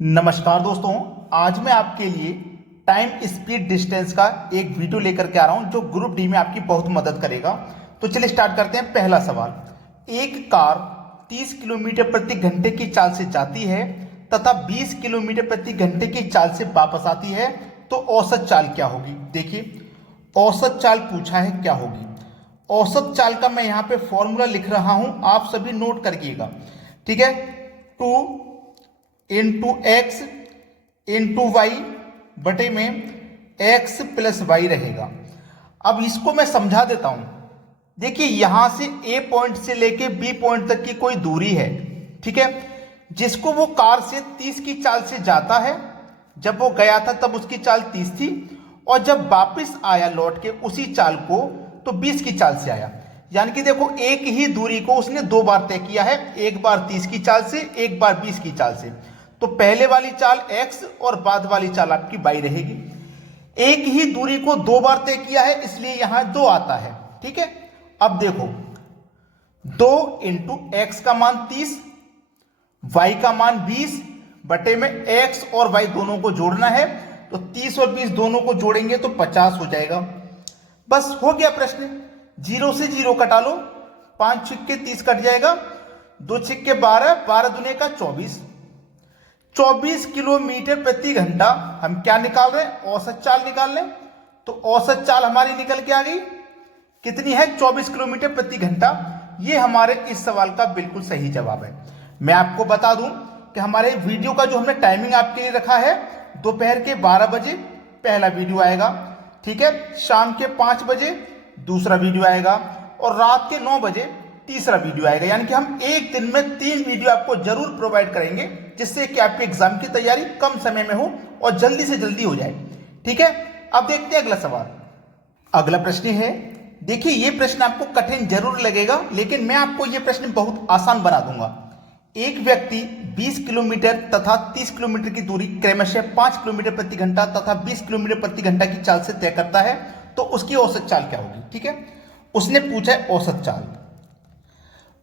नमस्कार दोस्तों, आज मैं आपके लिए टाइम स्पीड डिस्टेंस का एक वीडियो लेकर के आ रहा हूं जो ग्रुप डी में आपकी बहुत मदद करेगा। तो चलिए स्टार्ट करते हैं। पहला सवाल, एक कार 30 किलोमीटर प्रति घंटे की चाल से जाती है तथा 20 किलोमीटर प्रति घंटे की चाल से वापस आती है, तो औसत चाल क्या होगी? देखिए, औसत चाल पूछा है, क्या होगी? औसत चाल का मैं यहाँ पे फॉर्मूला लिख रहा हूं, आप सभी नोट करिएगा, ठीक है। 2 इंटू एक्स इंटू वाई बटे में एक्स प्लस वाई रहेगा। अब इसको मैं समझा देता हूं। देखिए, यहां से ए पॉइंट से लेके बी पॉइंट तक की कोई दूरी है, ठीक है, जिसको वो कार से 30 की चाल से जाता है। जब वो गया था तब उसकी चाल 30 थी, और जब वापस आया लौट के उसी चाल को, तो 20 की चाल से आया। यानी कि देखो, एक ही दूरी को उसने दो बार तय किया है, एक बार 30 की चाल से, एक बार 20 की चाल से। तो पहले वाली चाल x और बाद वाली चाल आपकी y रहेगी। एक ही दूरी को दो बार तय किया है, इसलिए यहां 2 आता है, ठीक है। अब देखो, 2 इंटू एक्स का मान 30, y का मान 20 बटे में x और y दोनों को जोड़ना है, तो 30 और 20 दोनों को जोड़ेंगे तो 50 हो जाएगा। बस हो गया प्रश्न। 0 से 0 कटा लो, 5 छिक्के 30 कट जाएगा, 2 छिक्के 12, 12 दुने का 24 किलोमीटर प्रति घंटा। हम क्या निकाल रहे हैं? औसत चाल निकाल रहे हैं। तो औसत चाल हमारी निकल के आ गई, कितनी है? 24 किलोमीटर प्रति घंटा। ये हमारे इस सवाल का बिल्कुल सही जवाब है। मैं आपको बता दूं कि हमारे वीडियो का जो हमने टाइमिंग आपके लिए रखा है, दोपहर के 12 बजे पहला वीडियो आएगा, ठीक है, शाम के 5 बजे दूसरा वीडियो आएगा, और रात के 9 बजे तीसरा वीडियो आएगा। यानी कि हम एक दिन में 3 वीडियो आपको जरूर प्रोवाइड करेंगे, जिससे कि आपके एग्जाम की तैयारी कम समय में हो और जल्दी से जल्दी हो जाए, ठीक है। अब देखते हैं अगला सवाल। अगला प्रश्न है, देखिए, ये प्रश्न आपको कठिन जरूर लगेगा, लेकिन मैं आपको ये प्रश्न बहुत आसान बना दूंगा। एक व्यक्ति 20 किलोमीटर तथा 30 किलोमीटर की दूरी क्रमशः 5 किलोमीटर प्रति घंटा तथा 20 किलोमीटर प्रति घंटा की चाल से तय करता है, तो उसकी औसत चाल क्या होगी? ठीक है, उसने पूछा है औसत चाल।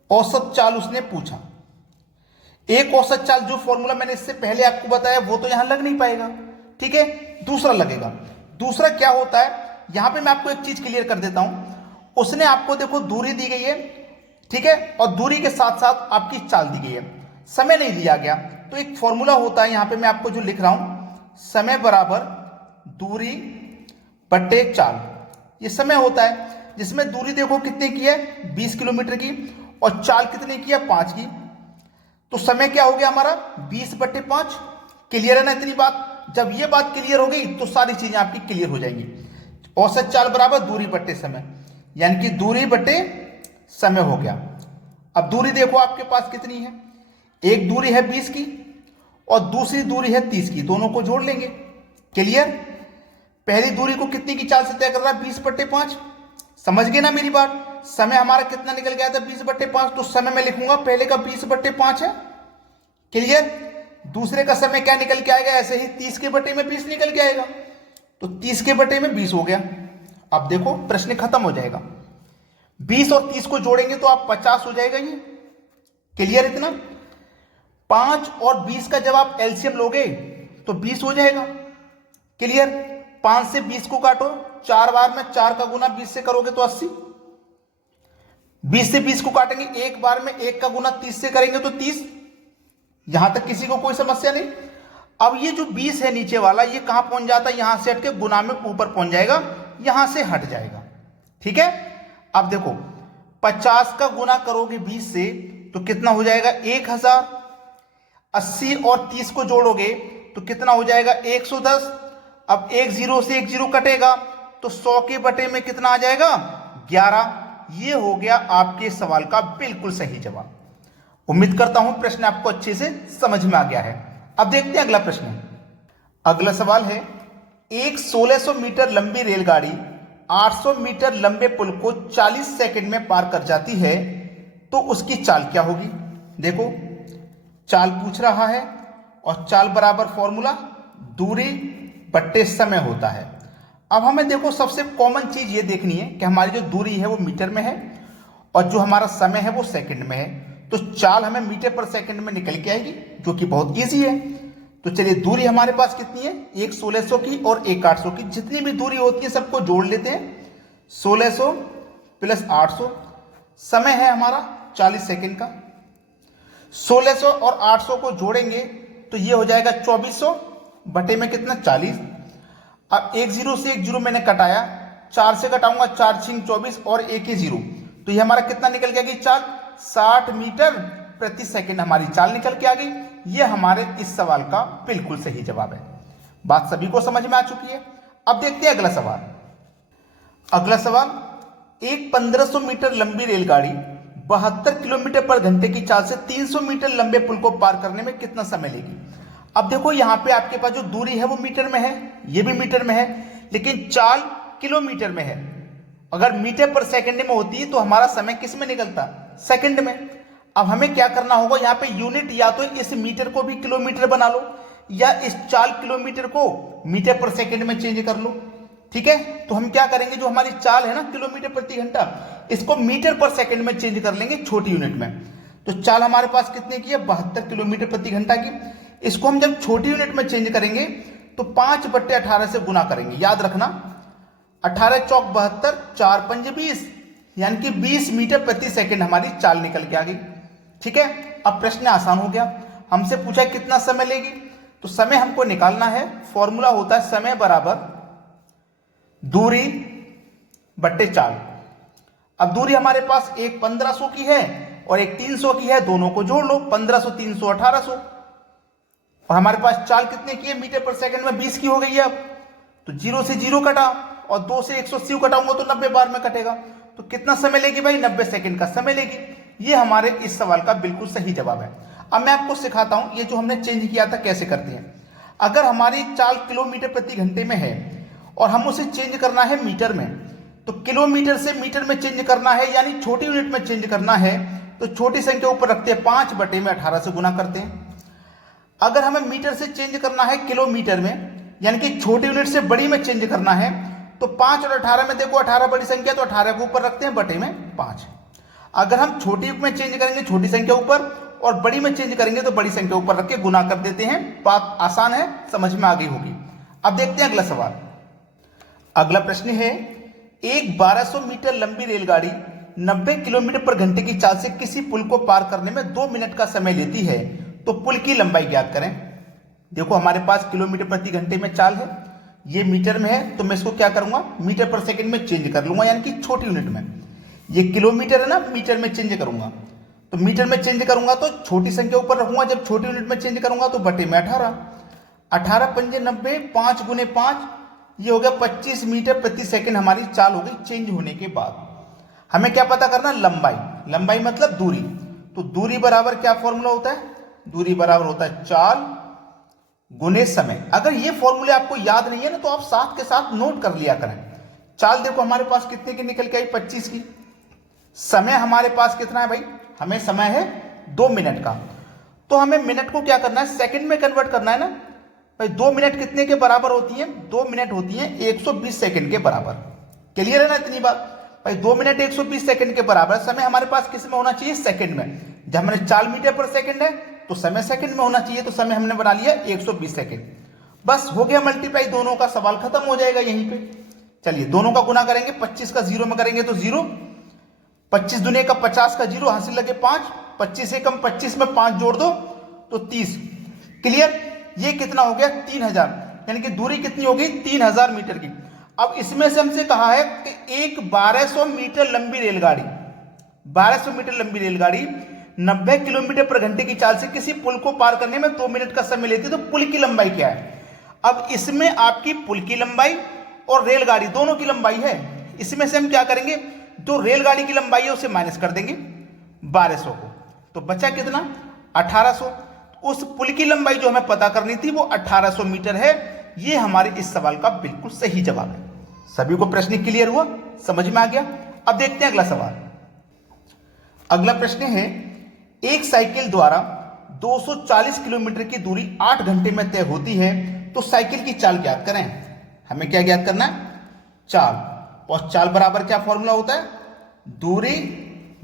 औसत चाल उसने पूछा। एक औसत चाल, जो फॉर्मूला मैंने इससे पहले आपको बताया, वो तो यहां लग नहीं पाएगा, ठीक है, दूसरा लगेगा। दूसरा क्या होता है, यहां पे मैं आपको एक चीज क्लियर कर देता हूं। उसने आपको देखो दूरी दी गई है, ठीक है, और दूरी के साथ साथ आपकी चाल दी गई है, समय नहीं दिया गया। तो एक फॉर्मूला होता है, यहां पे मैं आपको जो लिख रहा हूं, समय बराबर दूरी बट्टे चाल। ये समय होता है, जिसमें दूरी देखो कितने की है? 20 किलोमीटर की, और चाल कितने की है? 5 की। तो समय क्या हो गया हमारा? 20/5। क्लियर है ना इतनी बात? जब ये बात क्लियर हो गई तो सारी चीजें आपकी क्लियर हो जाएंगी। औसत चाल बराबर दूरी बट्टे समय, यानी कि दूरी बट्टे समय हो गया। अब दूरी देखो आपके पास कितनी है, एक दूरी है 20 की और दूसरी दूरी है 30 की, दोनों को जोड़ लेंगे। क्लियर? पहली दूरी को कितनी की चाल से तय कर रहा है? 20/5। समझ गए ना मेरी बात? समय हमारा कितना निकल गया था? 20/5। तो समय में लिखूंगा पहले का 20/5 है। क्लियर? दूसरे का समय क्या निकल के आएगा? ऐसे ही 30 के बटे में 20 निकल के आएगा, तो 30 के बटे में 20 हो गया। अब देखो, प्रश्न खत्म हो जाएगा। 20 और 30 को जोड़ेंगे तो आप 50 हो जाएगा ये। क्लियर इतना? 5 और 20 का जब आप एलसीएम लोगे तो 20 हो जाएगा। क्लियर? 5 से 20 को काटो, 4 बार में 4 का गुना 20 से करोगे तो 80। 20 से 20 को काटेंगे एक बार में, 1 का गुना 30 से करेंगे तो 30। यहां तक किसी को कोई समस्या नहीं। अब ये जो 20 है नीचे वाला, ये कहां पहुंच जाता है? यहां से हट के गुना में ऊपर पहुंच जाएगा, यहां से हट जाएगा, ठीक है। अब देखो, 50 का गुना करोगे 20 से तो कितना हो जाएगा? 1000। 80 और 30 को जोड़ोगे तो कितना हो जाएगा? 110। अब 1 0 से 1 0 कटेगा तो 100 के बटे में कितना आ जाएगा? 11। ये हो गया आपके सवाल का बिल्कुल सही जवाब। उम्मीद करता हूं प्रश्न आपको अच्छे से समझ में आ गया है। अब देखते हैं अगला प्रश्न। अगला सवाल है, एक 1600 मीटर लंबी रेलगाड़ी 800 मीटर लंबे पुल को 40 सेकंड में पार कर जाती है, तो उसकी चाल क्या होगी? देखो, चाल पूछ रहा है, और चाल बराबर फॉर्मूला दूरी बट्टे समय होता है। अब हमें देखो, सबसे कॉमन चीज ये देखनी है कि हमारी जो दूरी है वो मीटर में है, और जो हमारा समय है वो सेकंड में है। तो चाल हमें मीटर पर सेकंड में निकल के आएगी, जो कि बहुत इजी है। तो चलिए दूरी हमारे पास कितनी है, एक 1600 की और एक 800 की, जितनी भी दूरी होती है सबको जोड़ लेते हैं। 1600 प्लस 800, समय है हमारा 40 सेकंड का। 1600 और 800 को जोड़ेंगे तो ये हो जाएगा 2400 बटे में कितना 40। अब एक जीरो से एक जीरो मैंने कटाया, 4 से घटाऊंगा 4 छिंग 24 और एक ही जीरो, तो ये हमारा कितना निकल गया कि चाल 60 मीटर प्रति सेकंड हमारी चाल निकल के आ गई। ये हमारे इस सवाल का बिल्कुल सही जवाब है। बात सभी को समझ में आ चुकी है। अब देखते हैं अगला सवाल। अगला सवाल, एक 1500 मीटर लंबी रेलगाड़ी 72 किलोमीटर पर घंटे की चाल से 300 मीटर लंबे पुल को पार करने में कितना समय लेगी। अब देखो यहां पे आपके पास जो दूरी है वो मीटर में है, ये भी मीटर में है, लेकिन चाल किलोमीटर में है। अगर मीटर पर सेकंड में होती तो हमारा समय किस में निकलता, सेकंड में। अब हमें क्या करना होगा, यहाँ पे यूनिट या तो इस मीटर को भी किलोमीटर बना लो या इस चाल किलोमीटर को मीटर पर सेकंड में चेंज कर लो। ठीक है, तो हम क्या करेंगे, जो हमारी चाल है ना किलोमीटर प्रति घंटा, इसको मीटर पर सेकंड में चेंज कर लेंगे छोटी यूनिट में। तो चाल हमारे पास कितने की है, 72 किलोमीटर प्रति घंटा की। इसको हम जब छोटी यूनिट में चेंज करेंगे तो 5/18 से गुना करेंगे। याद रखना 18 चौक 72, 4 पंजे 20, यानी कि 20 मीटर प्रति सेकंड हमारी चाल निकल के आ गई। ठीक है, अब प्रश्न आसान हो गया। हमसे पूछा कितना समय लेगी, तो समय हमको निकालना है। फॉर्मूला होता है समय बराबर दूरी बट्टे चाल। अब दूरी हमारे पास एक 1500 की है और एक 300 की है, दोनों को जोड़ लो, 1500 300 1800। और हमारे पास चाल कितने की है, मीटर पर सेकंड में 20 की हो गई है। अब तो 0 से 0 कटा और 2 से 180 कटाऊंगा तो 90 बार में कटेगा। तो कितना समय लेगी भाई, 90 सेकंड का समय लेगी। ये हमारे इस सवाल का बिल्कुल सही जवाब है। अब मैं आपको सिखाता हूं ये जो हमने चेंज किया था कैसे करते हैं। अगर हमारी चाल किलोमीटर प्रति घंटे में है और हम उसे चेंज करना है मीटर में, तो किलोमीटर से मीटर में चेंज करना है, यानी छोटी यूनिट में चेंज करना है, तो छोटी संख्या ऊपर रखते हैं, 5/18 से गुना करते हैं। अगर हमें मीटर से चेंज करना है किलोमीटर में, यानी कि छोटी यूनिट से बड़ी में चेंज करना है, तो 5 और 18 में देखो 18 बड़ी संख्या, तो 18 को ऊपर रखते हैं, बटे में 5। अगर हम छोटी में चेंज करेंगे छोटी संख्या ऊपर और बड़ी में चेंज करेंगे तो बड़ी संख्या ऊपर रख के गुना कर देते हैं। बात आसान है, समझ में आ गई होगी। अब देखते हैं अगला सवाल। अगला प्रश्न है, एक 1200 मीटर लंबी रेलगाड़ी 90 किलोमीटर पर घंटे की चाल से किसी पुल को पार करने में 2 मिनट का समय लेती है, तो पुल की लंबाई ज्ञात करें। देखो हमारे पास किलोमीटर प्रति घंटे में चाल है, ये मीटर में है, तो मैं इसको क्या करूंगा, मीटर पर सेकंड में चेंज कर लूंगा, यानी कि छोटी यूनिट में। ये किलोमीटर है ना, मीटर में चेंज करूंगा, तो मीटर में चेंज करूंगा तो छोटी संख्या ऊपर रखूंगा, जब छोटी यूनिट में चेंज करूंगा तो बटे में 18, 18 पंजे 90, 5 गुने 5, ये हो गया 25 मीटर प्रति सेकंड हमारी चाल हो गई चेंज होने के बाद। हमें क्या पता करना, लंबाई। लंबाई मतलब दूरी। तो दूरी बराबर क्या फॉर्मूला होता है, दूरी बराबर होता है चाल गुने समय। अगर ये फॉर्मूले आपको याद नहीं है ना, तो आप साथ के साथ नोट कर लिया करें। चाल देखो हमारे पास कितने की निकल के आई, 25 की। समय हमारे पास कितना है भाई, हमें समय है 2 मिनट का। तो हमें मिनट को क्या करना है, सेकंड में कन्वर्ट करना है ना भाई। 2 मिनट कितने के बराबर होती है, 2 मिनट होती है 120 सेकंड के बराबर। क्लियर है ना इतनी बात भाई, 2 मिनट 120 सेकंड के बराबर। समय हमारे पास किस में होना चाहिए, सेकंड में। जब हमने चाल मीटर पर सेकंड है तो समय सेकंड में होना चाहिए, तो समय हमने बना लिया 120 सेकंड। बस हो गया मल्टीप्लाई, दोनों का सवाल खत्म हो जाएगा यहीं पे। चलिए दोनों का गुना करेंगे, 25 का 0 में करेंगे तो 0, 25 दुनिया का 50 का 0, हासिल लगे 5, 25 से कम 25 में 5 जोड़ दो तो 30। क्लियर, ये कितना हो गया 3000, यानी कि दूरी कितनी होगी 3000 मीटर की। अब इसमें से हमसे कहा है कि एक 1200 मीटर लंबी रेलगाड़ी, 1200 मीटर लंबी रेलगाड़ी 90 किलोमीटर पर घंटे की चाल से किसी पुल को पार करने में 2 मिनट का समय लेती है, तो पुल की लंबाई क्या है। अब इसमें आपकी पुल की लंबाई और रेलगाड़ी दोनों की लंबाई है। इसमें से हम क्या करेंगे, जो रेलगाड़ी की लंबाई है उसे माइनस कर देंगे 1200 को, तो बचा कितना 1800। उस पुल की लंबाई जो हमें पता करनी थी वो 1800 मीटर है। ये हमारे इस सवाल का बिल्कुल सही जवाब है। सभी को प्रश्न क्लियर हुआ, समझ में आ गया। अब देखते हैं अगला सवाल। अगला प्रश्न है, एक साइकिल द्वारा 240 किलोमीटर की दूरी 8 घंटे में तय होती है, तो साइकिल की चाल ज्ञात करें। हमें क्या ज्ञात करना है, चाल। और चाल बराबर क्या फॉर्मूला होता है, दूरी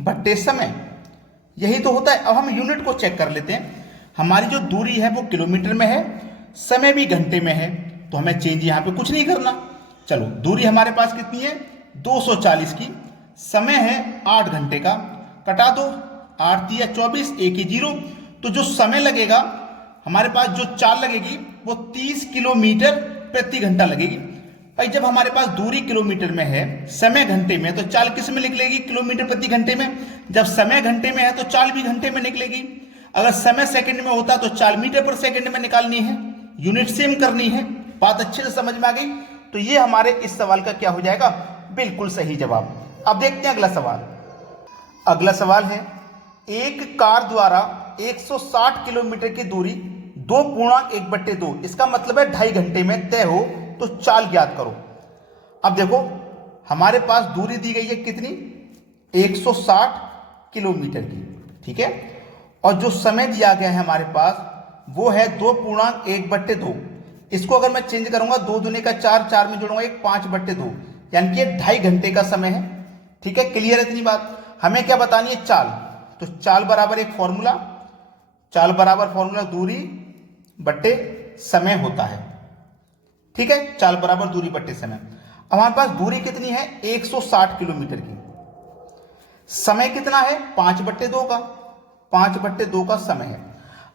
बट्टे समय, यही तो होता है। अब हम यूनिट को चेक कर लेते हैं। हमारी जो दूरी है वो किलोमीटर में है, समय भी घंटे में है, तो हमें चेंज यहाँ पे कुछ नहीं करना। चलो दूरी हमारे पास कितनी है 240 की, समय है 8 घंटे का, कटा दो 8 या 24, एक ही जीरो। तो जो समय लगेगा हमारे पास, जो चाल लगेगी वो 30 किलोमीटर प्रति घंटा लगेगी। भाई जब हमारे पास दूरी किलोमीटर में है, समय घंटे में, तो चाल किस में निकलेगी किलोमीटर प्रति घंटे में। जब समय घंटे में है तो चाल भी घंटे में निकलेगी। अगर समय सेकंड में होता तो चाल मीटर पर सेकंड में निकालनी है, यूनिट सेम करनी है। बात अच्छे से समझ में आ गई। तो ये हमारे इस सवाल का क्या हो जाएगा, बिल्कुल सही जवाब। अब देखते हैं अगला सवाल। अगला सवाल है, एक कार द्वारा 160 किलोमीटर की दूरी 2.1/2, इसका मतलब है 2.5 घंटे में तय हो तो चाल ज्ञात करो। अब देखो हमारे पास दूरी दी गई है कितनी, 160 किलोमीटर की, ठीक है। और जो समय दिया गया है हमारे पास वो है 2.1/2। इसको अगर मैं चेंज करूंगा, 2 दूनी का 4, 4 में जोड़ूंगा 1, 5/2, यानी कि 2.5 घंटे का समय है, ठीक है। क्लियर है इतनी बात। हमें क्या बतानी है, चाल। तो चाल बराबर एक फॉर्मूला, चाल बराबर फॉर्मूला दूरी बट्टे समय होता है, ठीक है। चाल बराबर दूरी बट्टे समय। अब हमारे पास दूरी कितनी है 160 किलोमीटर की, समय कितना है 5/2 का, 5/2 का समय है।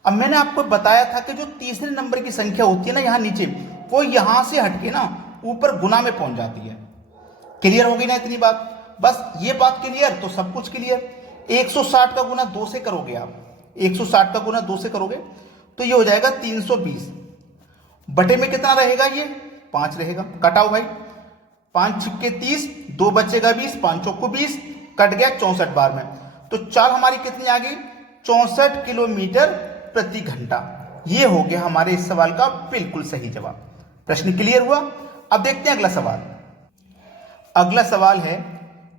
अब मैंने आपको बताया था कि जो तीसरे नंबर की संख्या होती है ना यहाँ नीचे, वो यहां से हटके ना ऊपर गुना में पहुंच जाती है। क्लियर हो गई ना इतनी बात। बस ये बात क्लियर तो सब कुछ क्लियर। 160 का गुना 2 से करोगे आप, 160 का गुना 2 से करोगे तो ये हो जाएगा 320। बटे में कितना रहेगा, ये 5 रहेगा। कटाओ भाई, 5 छिक्के 30, 2 बचेगा 20, 5 चौको 20, कट गया 64 बार में। तो चाल हमारी कितनी आ गई 64 किलोमीटर प्रति घंटा। ये हो गया हमारे इस सवाल का बिल्कुल सही जवाब। प्रश्न क्लियर हुआ। अब देखते हैं अगला सवाल। अगला सवाल है,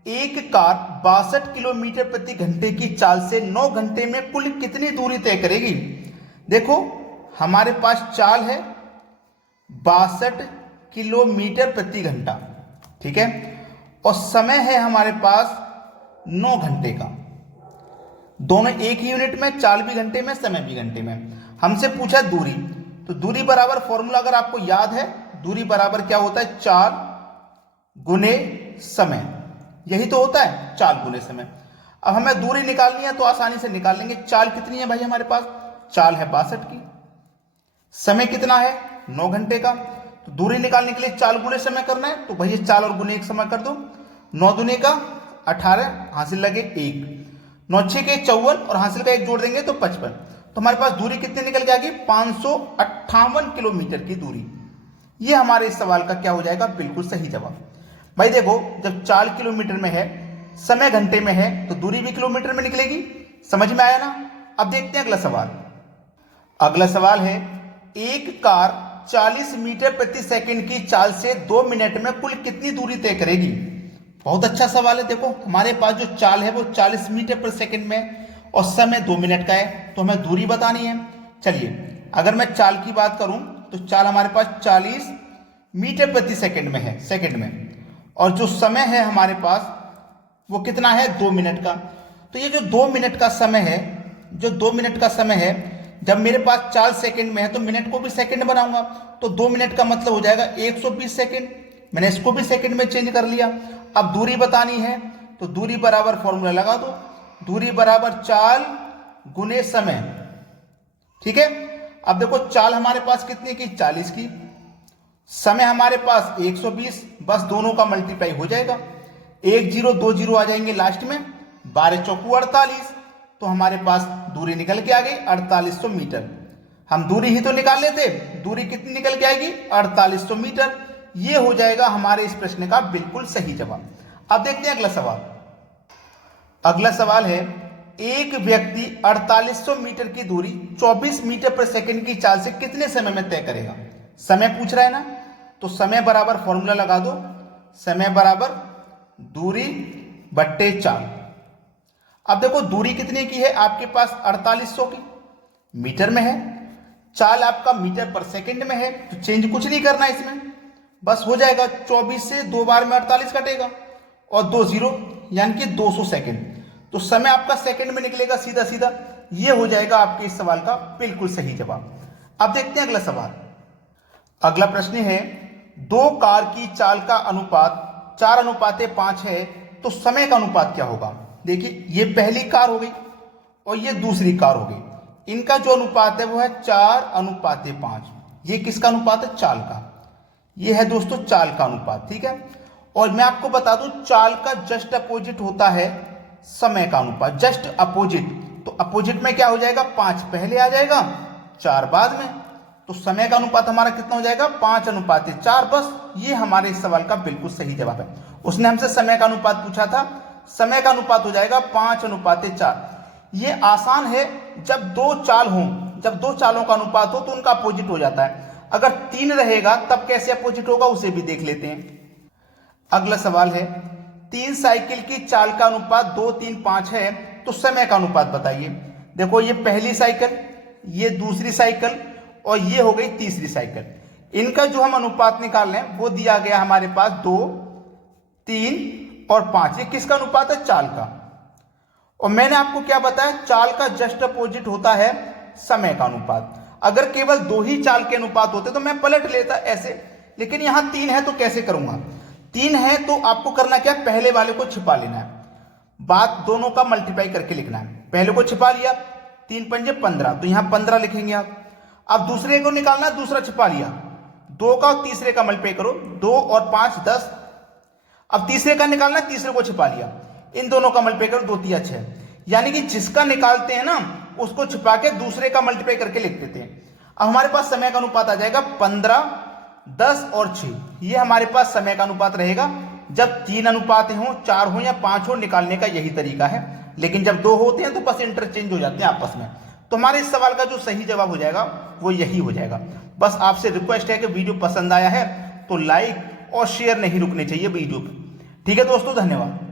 एक कार 62 किलोमीटर प्रति घंटे की चाल से 9 घंटे में कुल कितनी दूरी तय करेगी। देखो हमारे पास चाल है 62 किलोमीटर प्रति घंटा, ठीक है, और समय है हमारे पास 9 घंटे का। दोनों एक ही यूनिट में, चाल भी घंटे में, समय भी घंटे में। हमसे पूछा दूरी, तो दूरी बराबर फॉर्मूला अगर आपको याद है, दूरी बराबर क्या होता है, चाल गुने समय। यही तो होता है, चाल गुने समय। अब हमें दूरी निकालनी है तो आसानी से निकाल लेंगे। चाल कितनी है भाई हमारे पास, चाल है 62 की, समय कितना है 9 घंटे का। तो दूरी निकालने के लिए चाल गुने समय करना है, तो भैया चाल और गुने एक समय कर दो। 9 दूने का 18, हासिल लगे 1, 9 6 के 54 और हासिल का 1 जोड़ देंगे तो 55। तो हमारे पास दूरी कितनी निकल के आ गई 558 किलोमीटर की दूरी। ये हमारे इस सवाल का क्या हो जाएगा, बिल्कुल सही जवाब। भाई देखो जब चाल किलोमीटर में है, समय घंटे में है, तो दूरी भी किलोमीटर में निकलेगी। समझ में आया ना। अब देखते हैं अगला सवाल। अगला सवाल है, एक कार 40 मीटर प्रति सेकंड की चाल से 2 मिनट में कुल कितनी दूरी तय करेगी। बहुत अच्छा सवाल है। देखो हमारे पास जो चाल है वो 40 मीटर पर सेकंड में और समय 2 मिनट का है, तो हमें दूरी बतानी है। चलिए अगर मैं चाल की बात करूं तो चाल हमारे पास 40 मीटर प्रति सेकंड में है, सेकंड में, और जो समय है हमारे पास वो कितना है 2 मिनट का। तो ये जो 2 मिनट का समय है, जो 2 मिनट का समय है, जब मेरे पास चाल सेकंड में है तो मिनट को भी सेकंड बनाऊंगा, तो 2 मिनट का मतलब हो जाएगा 120 सेकंड। मैंने इसको भी सेकंड में चेंज कर लिया। अब दूरी बतानी है तो दूरी बराबर फॉर्मूला लगा दो, दूरी बराबर चाल गुने समय, ठीक है। अब देखो चाल हमारे पास कितने की 40 की, समय हमारे पास 120, बस दोनों का मल्टीप्लाई हो जाएगा, 1 0 2 0 आ जाएंगे लास्ट में, 12 चौकू 48। तो हमारे पास दूरी निकल के आ गई 4800 मीटर। हम दूरी ही तो निकाल लेते, दूरी कितनी निकल के आएगी 4800 मीटर। ये हो जाएगा हमारे इस प्रश्न का बिल्कुल सही जवाब। अब देखते हैं अगला सवाल। अगला सवाल है, एक व्यक्ति 4800 मीटर की दूरी 24 मीटर पर सेकंड की चाल से कितने समय में तय करेगा। समय पूछ रहा है ना, तो समय बराबर फॉर्मूला लगा दो, समय बराबर दूरी बट्टे चाल। अब देखो दूरी कितने की है आपके पास 4800 की, मीटर में है, चाल आपका मीटर पर सेकंड में है, तो चेंज कुछ नहीं करना इसमें, बस हो जाएगा 24 से 2 बार में 48 कटेगा और 2 0 यानी कि 200 सेकंड। तो समय आपका सेकंड में निकलेगा सीधा सीधा, ये हो जाएगा आपके इस सवाल का बिल्कुल सही जवाब। अब देखते हैं अगला सवाल। अगला प्रश्न है, दो कार की चाल का अनुपात 4:5 है, तो समय का अनुपात क्या होगा। देखिए, ये पहली कार हो गई और ये दूसरी कार हो गई, इनका जो अनुपात है वो है 4:5। ये किसका अनुपात है, चाल का। ये है दोस्तों चाल का अनुपात, ठीक है। और मैं आपको बता दूं, चाल का जस्ट अपोजिट होता है समय का अनुपात, जस्ट अपोजिट। तो अपोजिट में क्या हो जाएगा, 5 पहले आ जाएगा, 4 बाद में। तो समय का अनुपात हमारा कितना हो जाएगा, 5:4। बस ये हमारे इस सवाल का बिल्कुल सही जवाब है। उसने हमसे समय का अनुपात पूछा था, समय का अनुपात हो जाएगा 5:4। ये आसान है, जब दो चाल हों, जब दो चालों का अनुपात हो तो उनका अपोजिट हो जाता है। अगर 3 रहेगा तब कैसे अपोजिट होगा, उसे भी देख लेते हैं। अगला सवाल है, 3 साइकिल की चाल का अनुपात 2, 3, 5 है, तो समय का अनुपात बताइए। देखो, ये पहली साइकिल, ये दूसरी साइकिल और ये हो गई तीसरी साइकिल। इनका जो हम अनुपात निकाल लें वो दिया गया हमारे पास 2, 3 और 5। ये किसका अनुपात है, चाल का। और मैंने आपको क्या बताया, चाल का जस्ट अपोजिट होता है समय का अनुपात। अगर केवल 2 ही चाल के अनुपात होते तो मैं पलट लेता ऐसे, लेकिन यहां 3 है तो कैसे करूंगा। 3 है तो आपको करना क्या, पहले वाले को छिपा लेना है, बात दोनों का मल्टीप्लाई करके लिखना है। पहले को छिपा लिया, 3 पंजे 15, तो यहां 15 लिखेंगे आप। अब दूसरे को निकालना है, दूसरा छिपा लिया, 2 का और तीसरे का मल्टीप्लाई करो, 2 और 5 10। अब तीसरे का निकालना है, तीसरे को छिपा लिया, इन दोनों का मल्टीप्लाई करो, 2 3 6। यानी कि जिसका निकालते हैं ना उसको छिपा के दूसरे का मल्टीप्लाई करके लिख देते हैं। अब हमारे पास समय का अनुपात आ जाएगा 15, 10 और 6। ये हमारे पास समय का अनुपात रहेगा। जब 3 अनुपात हो, 4 हो या 5 हो, निकालने का यही तरीका है। लेकिन जब 2 होते हैं तो बस इंटरचेंज हो जाते हैं आपस में। तो हमारे इस सवाल का जो सही जवाब हो जाएगा वो यही हो जाएगा। बस आपसे रिक्वेस्ट है कि वीडियो पसंद आया है तो लाइक और शेयर नहीं रुकने चाहिए वीडियो पे। ठीक है दोस्तों, धन्यवाद।